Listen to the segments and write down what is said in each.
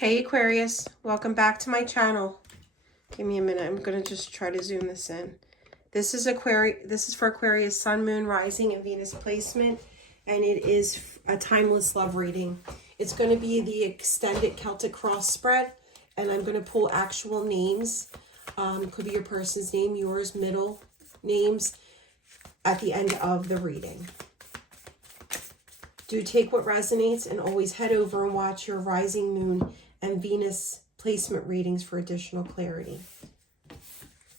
Hey Aquarius, welcome back to my channel. Give me a minute, I'm going to just try to zoom this in. This is for Aquarius Sun, Moon, Rising, and Venus placement, and it is a timeless love reading. It's going to be the extended Celtic cross spread, and I'm going to pull actual names. Could be your person's name, yours, middle names at the end of the reading. Do take what resonates and always head over and watch your rising moon and Venus placement readings for additional clarity.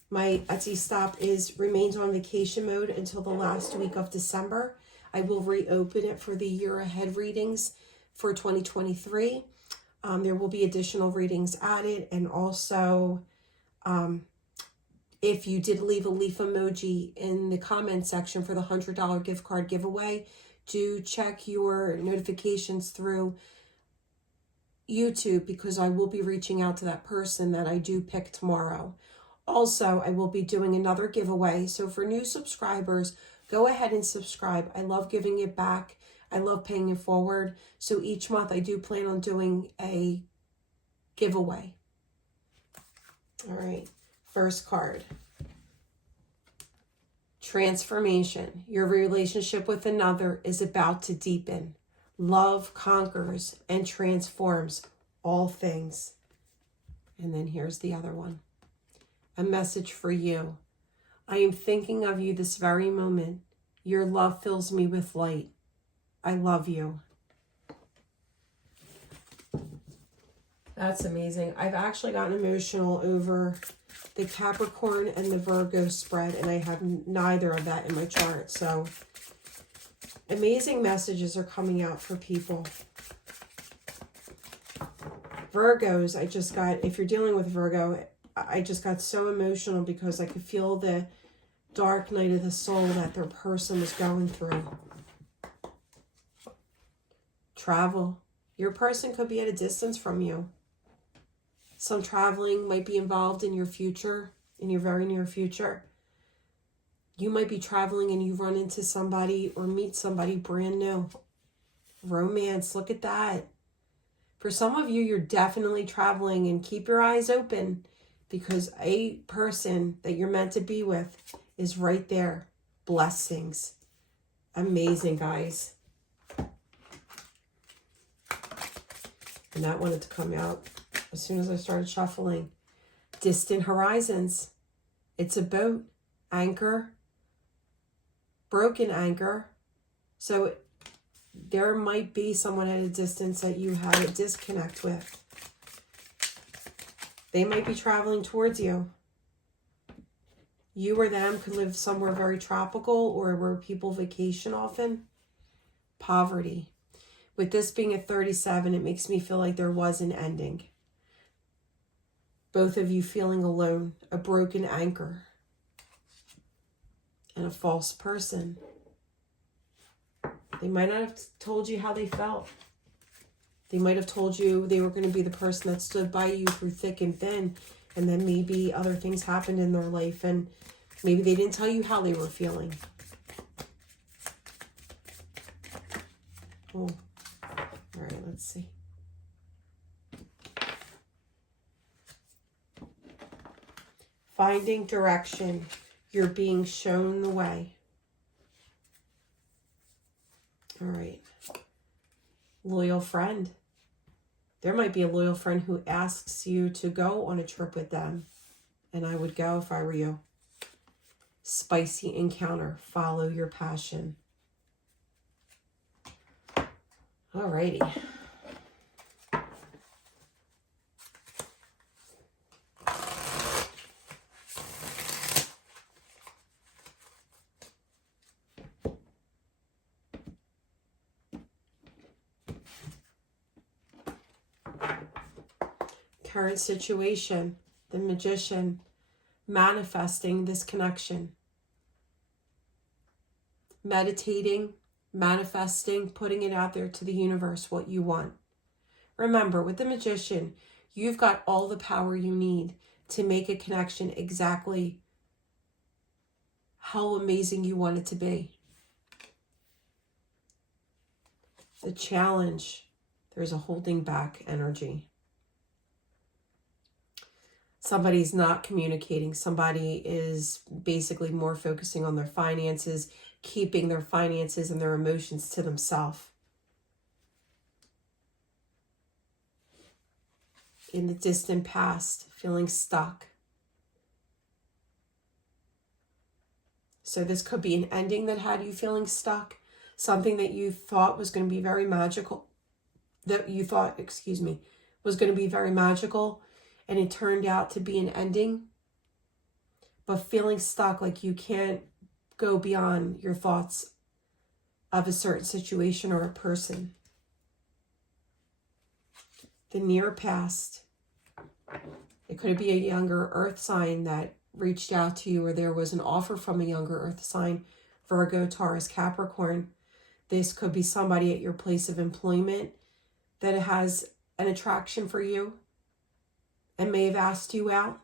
My Etsy stop remains on vacation mode until the last week of December. I will reopen it for the year ahead readings for 2023. There will be additional readings added, and also if you did leave a leaf emoji in the comment section for the $100 gift card giveaway, do check your notifications through YouTube, because I will be reaching out to that person that I do pick tomorrow. Also, I will be doing another giveaway. So for new subscribers, go ahead and subscribe. I love giving it back. I love paying it forward. So each month I do plan on doing a giveaway. All right, first card. Transformation. Your relationship with another is about to deepen. Love conquers and transforms all things. And then here's the other one. A message for you. I am thinking of you this very moment. Your love fills me with light. I love you. That's amazing. I've actually gotten emotional over the Capricorn and the Virgo spread, and I have neither of that in my chart. So amazing messages are coming out for people. Virgos, I just got, if you're dealing with Virgo, I just got so emotional because I could feel the dark night of the soul that their person was going through. Travel. Your person could be at a distance from you. Some traveling might be involved in your future, in your very near future. You might be traveling and you run into somebody or meet somebody brand new. Romance, look at that. For some of you, you're definitely traveling, and keep your eyes open, because a person that you're meant to be with is right there. Blessings. Amazing, guys. And that wanted to come out as soon as I started shuffling. Distant horizons. It's a boat. Anchor. Broken anchor. So there might be someone at a distance that you had a disconnect with. They might be traveling towards you. You or them could live somewhere very tropical or where people vacation often. Poverty. With this being a 37, it makes me feel like there was an ending. Both of you feeling alone, a broken anchor, and a false person. They might not have told you how they felt. They might have told you they were going to be the person that stood by you through thick and thin, and then maybe other things happened in their life, and maybe they didn't tell you how they were feeling. Oh, all right, let's see. Finding direction. You're being shown the way. All right. Loyal friend. There might be a loyal friend who asks you to go on a trip with them, and I would go if I were you. Spicy encounter. Follow your passion. All righty. Current situation, the Magician, manifesting this connection. Meditating, manifesting, putting it out there to the universe, what you want. Remember, with the Magician, you've got all the power you need to make a connection exactly how amazing you want it to be. The challenge, there's a holding back energy. Somebody's not communicating. Somebody is basically more focusing on their finances, keeping their finances and their emotions to themselves. In the distant past, feeling stuck. So this could be an ending that had you feeling stuck. Something that you thought was going to be very magical. Was going to be very magical. And it turned out to be an ending. But feeling stuck, like you can't go beyond your thoughts of a certain situation or a person. The near past. It could be a younger earth sign that reached out to you, or there was an offer from a younger earth sign, Virgo, Taurus, Capricorn. This could be somebody at your place of employment that has an attraction for you and may have asked you out.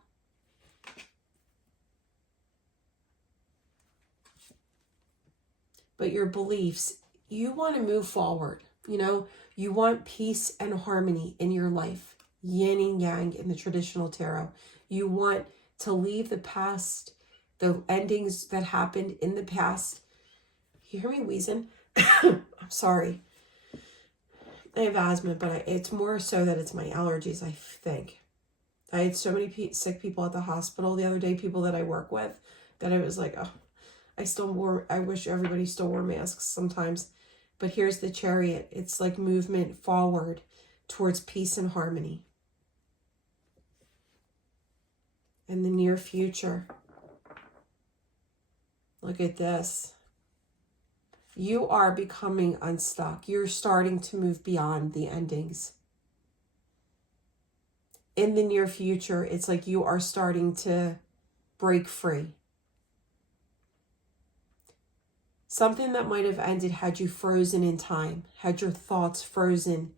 But your beliefs, you want to move forward. You know, you want peace and harmony in your life. Yin and yang in the traditional tarot. You want to leave the past, the endings that happened in the past. You hear me wheezing? I'm sorry. I have asthma, but it's more so that it's my allergies, I think. I had so many sick people at the hospital the other day, people that I work with, that I was like, oh, I wish everybody still wore masks sometimes. But here's the Chariot. It's like movement forward towards peace and harmony. In the near future, look at this. You are becoming unstuck. You're starting to move beyond the endings. In the near future, it's like you are starting to break free. Something that might have ended had you frozen in time, had your thoughts frozen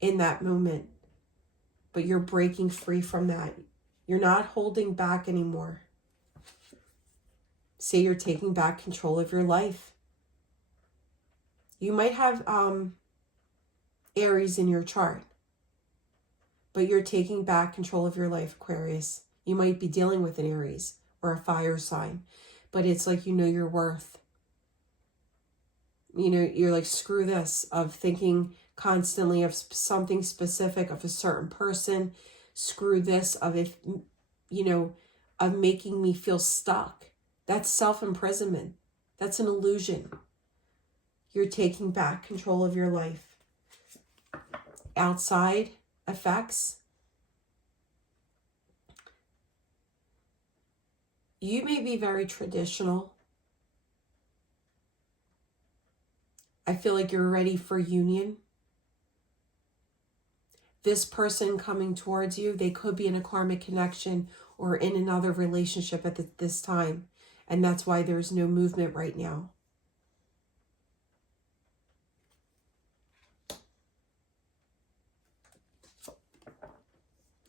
in that moment. But you're breaking free from that. You're not holding back anymore. Say you're taking back control of your life. You might have Aries in your chart, but you're taking back control of your life, Aquarius. You might be dealing with an Aries or a fire sign, but it's like you know your worth. You know, you're like, screw this, of thinking constantly of something specific, of a certain person. Screw this of of making me feel stuck. That's self-imprisonment. That's an illusion. You're taking back control of your life. Outside effects. You may be very traditional. I feel like you're ready for union. This person coming towards you, they could be in a karmic connection or in another relationship at this time. And that's why there's no movement right now.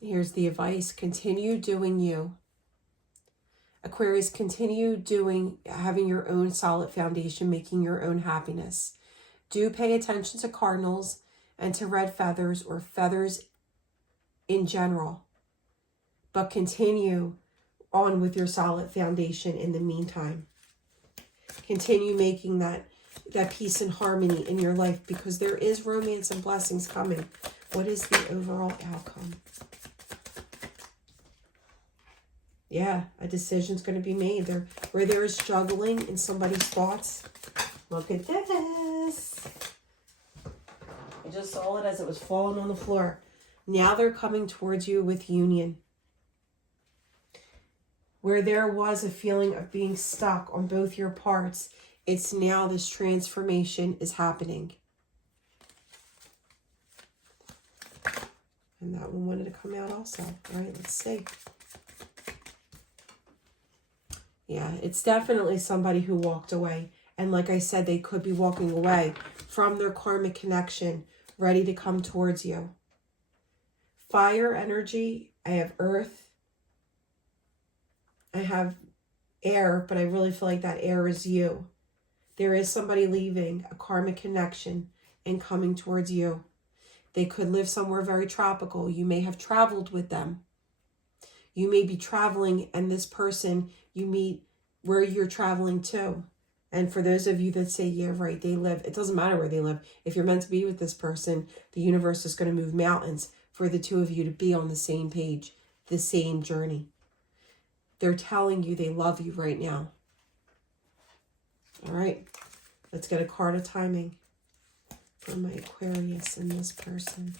Here's the advice. Continue doing you. Aquarius, continue having your own solid foundation, making your own happiness. Do pay attention to cardinals and to red feathers or feathers in general. But continue on with your solid foundation in the meantime. Continue making that peace and harmony in your life, because there is romance and blessings coming. What is the overall outcome? Yeah, a decision's going to be made there. Where there is juggling in somebody's thoughts. Look at this. I just saw it as it was falling on the floor. Now they're coming towards you with union. Where there was a feeling of being stuck on both your parts, it's now this transformation is happening. And that one wanted to come out also. All right, let's see. Yeah, it's definitely somebody who walked away. And like I said, they could be walking away from their karmic connection, ready to come towards you. Fire energy, I have earth. I have air, but I really feel like that air is you. There is somebody leaving a karmic connection and coming towards you. They could live somewhere very tropical. You may have traveled with them. You may be traveling and this person you meet where you're traveling to. And for those of you that say, yeah, right, they live, it doesn't matter where they live. If you're meant to be with this person, the universe is going to move mountains for the two of you to be on the same page, the same journey. They're telling you they love you right now. All right, let's get a card of timing for my Aquarius and this person.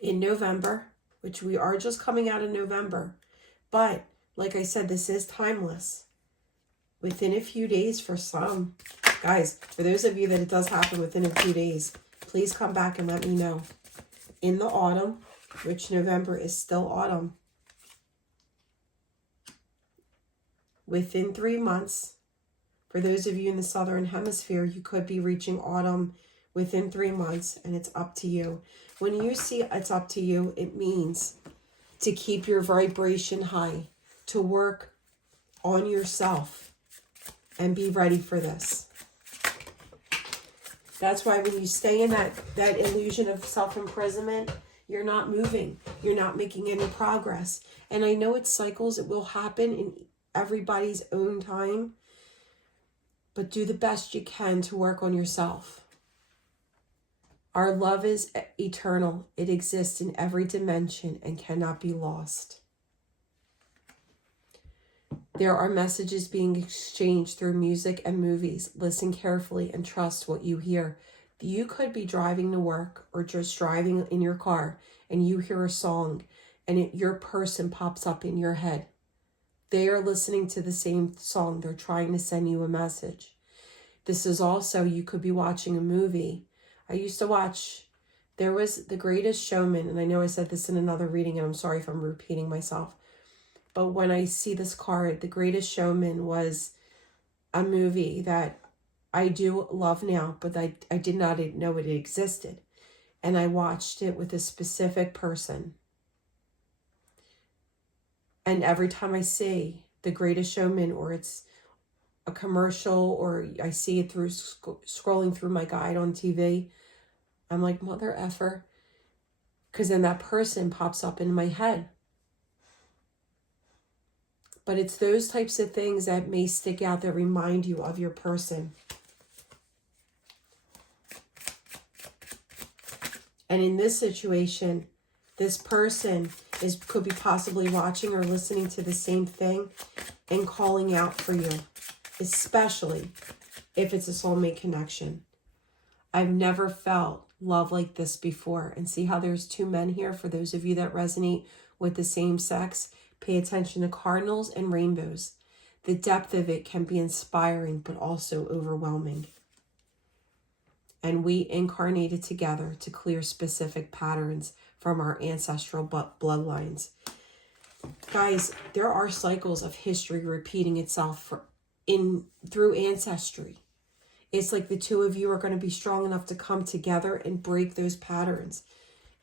In November, which we are just coming out of November, but like I said, this is timeless. Within a few days for some. Guys, for those of you that it does happen within a few days, please come back and let me know. In the autumn, which November is still autumn, within 3 months, for those of you in the Southern Hemisphere, you could be reaching autumn within 3 months, and it's up to you. When you see it's up to you, it means to keep your vibration high, to work on yourself, and be ready for this. That's why when you stay in that illusion of self-imprisonment, you're not moving. You're not making any progress. And I know it's cycles. It will happen in everybody's own time. But do the best you can to work on yourself. Our love is eternal. It exists in every dimension and cannot be lost. There are messages being exchanged through music and movies. Listen carefully and trust what you hear. You could be driving to work or just driving in your car and you hear a song and your person pops up in your head. They are listening to the same song. They're trying to send you a message. This is also, you could be watching a movie. I used to watch, there was The Greatest Showman, and I know I said this in another reading, and I'm sorry if I'm repeating myself. But when I see this card, The Greatest Showman was a movie that I do love now, but I did not know it existed. And I watched it with a specific person. And every time I see The Greatest Showman, or it's a commercial, or I see it through scrolling through my guide on TV, I'm like, mother effer. Because then that person pops up in my head. But it's those types of things that may stick out that remind you of your person. And in this situation, this person could be possibly watching or listening to the same thing and calling out for you, especially if it's a soulmate connection. I've never felt love like this before. And see how there's two men here? For those of you that resonate with the same sex, pay attention to cardinals and rainbows. The depth of it can be inspiring, but also overwhelming. And we incarnated together to clear specific patterns from our ancestral bloodlines. Guys, there are cycles of history repeating itself through ancestry. It's like the two of you are going to be strong enough to come together and break those patterns.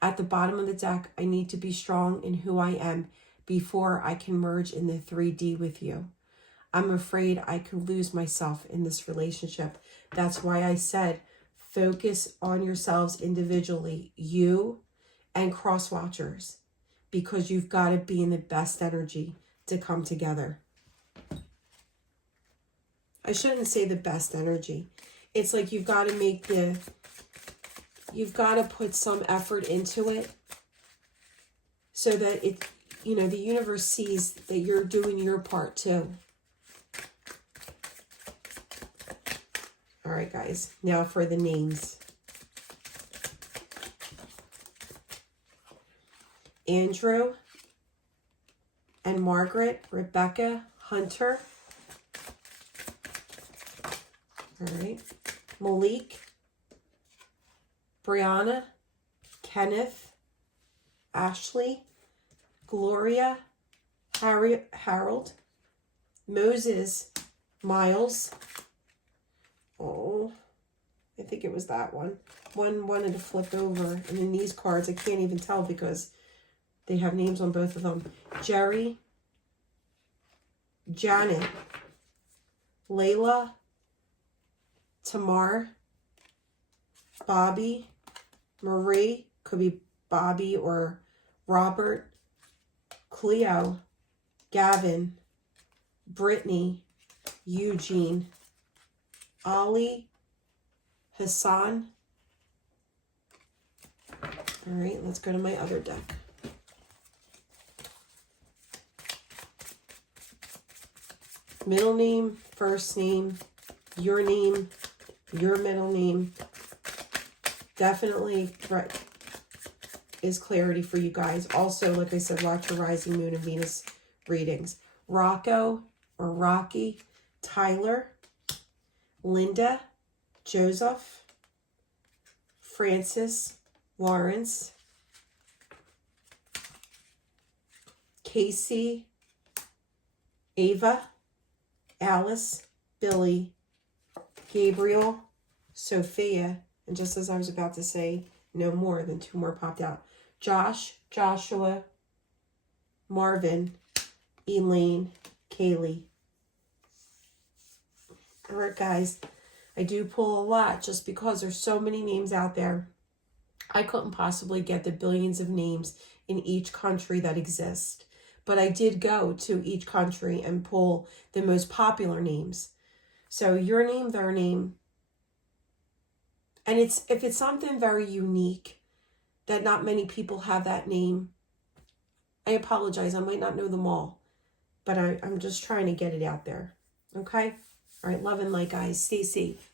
At the bottom of the deck, I need to be strong in who I am before I can merge in the 3D with you. I'm afraid I could lose myself in this relationship. That's why I said, focus on yourselves individually, you and cross watchers, because you've got to be in the best energy to come together. I shouldn't say the best energy. It's like you've got to put some effort into it so that it, the universe sees that you're doing your part too. All right, guys, now for the names. Andrew and Margaret, Rebecca, Hunter. All right. Malik, Brianna, Kenneth, Ashley, Gloria, Harold, Moses, Miles. Oh, I think it was that one. One wanted to flip over. And in these cards, I can't even tell because they have names on both of them. Jerry, Janet, Layla, Tamar, Bobby, Marie, could be Bobby or Robert, Cleo, Gavin, Brittany, Eugene, Ali, Hassan. All right, let's go to my other deck. Middle name, first name, your middle name. Definitely is clarity for you guys. Also, like I said, watch your rising moon and Venus readings. Rocco or Rocky, Tyler, Linda, Joseph, Francis, Lawrence, Casey, Ava, Alice, Billy, Gabriel, Sophia, and just as I was about to say, no more than 2 more popped out. Josh, Joshua, Marvin, Elaine, Kaylee. All right, guys, I do pull a lot just because there's so many names out there. I couldn't possibly get the billions of names in each country that exist. But I did go to each country and pull the most popular names. So your name, their name. And if it's something very unique that not many people have that name, I apologize. I might not know them all. But I'm just trying to get it out there. Okay? All right, love and light, guys. Stay safe.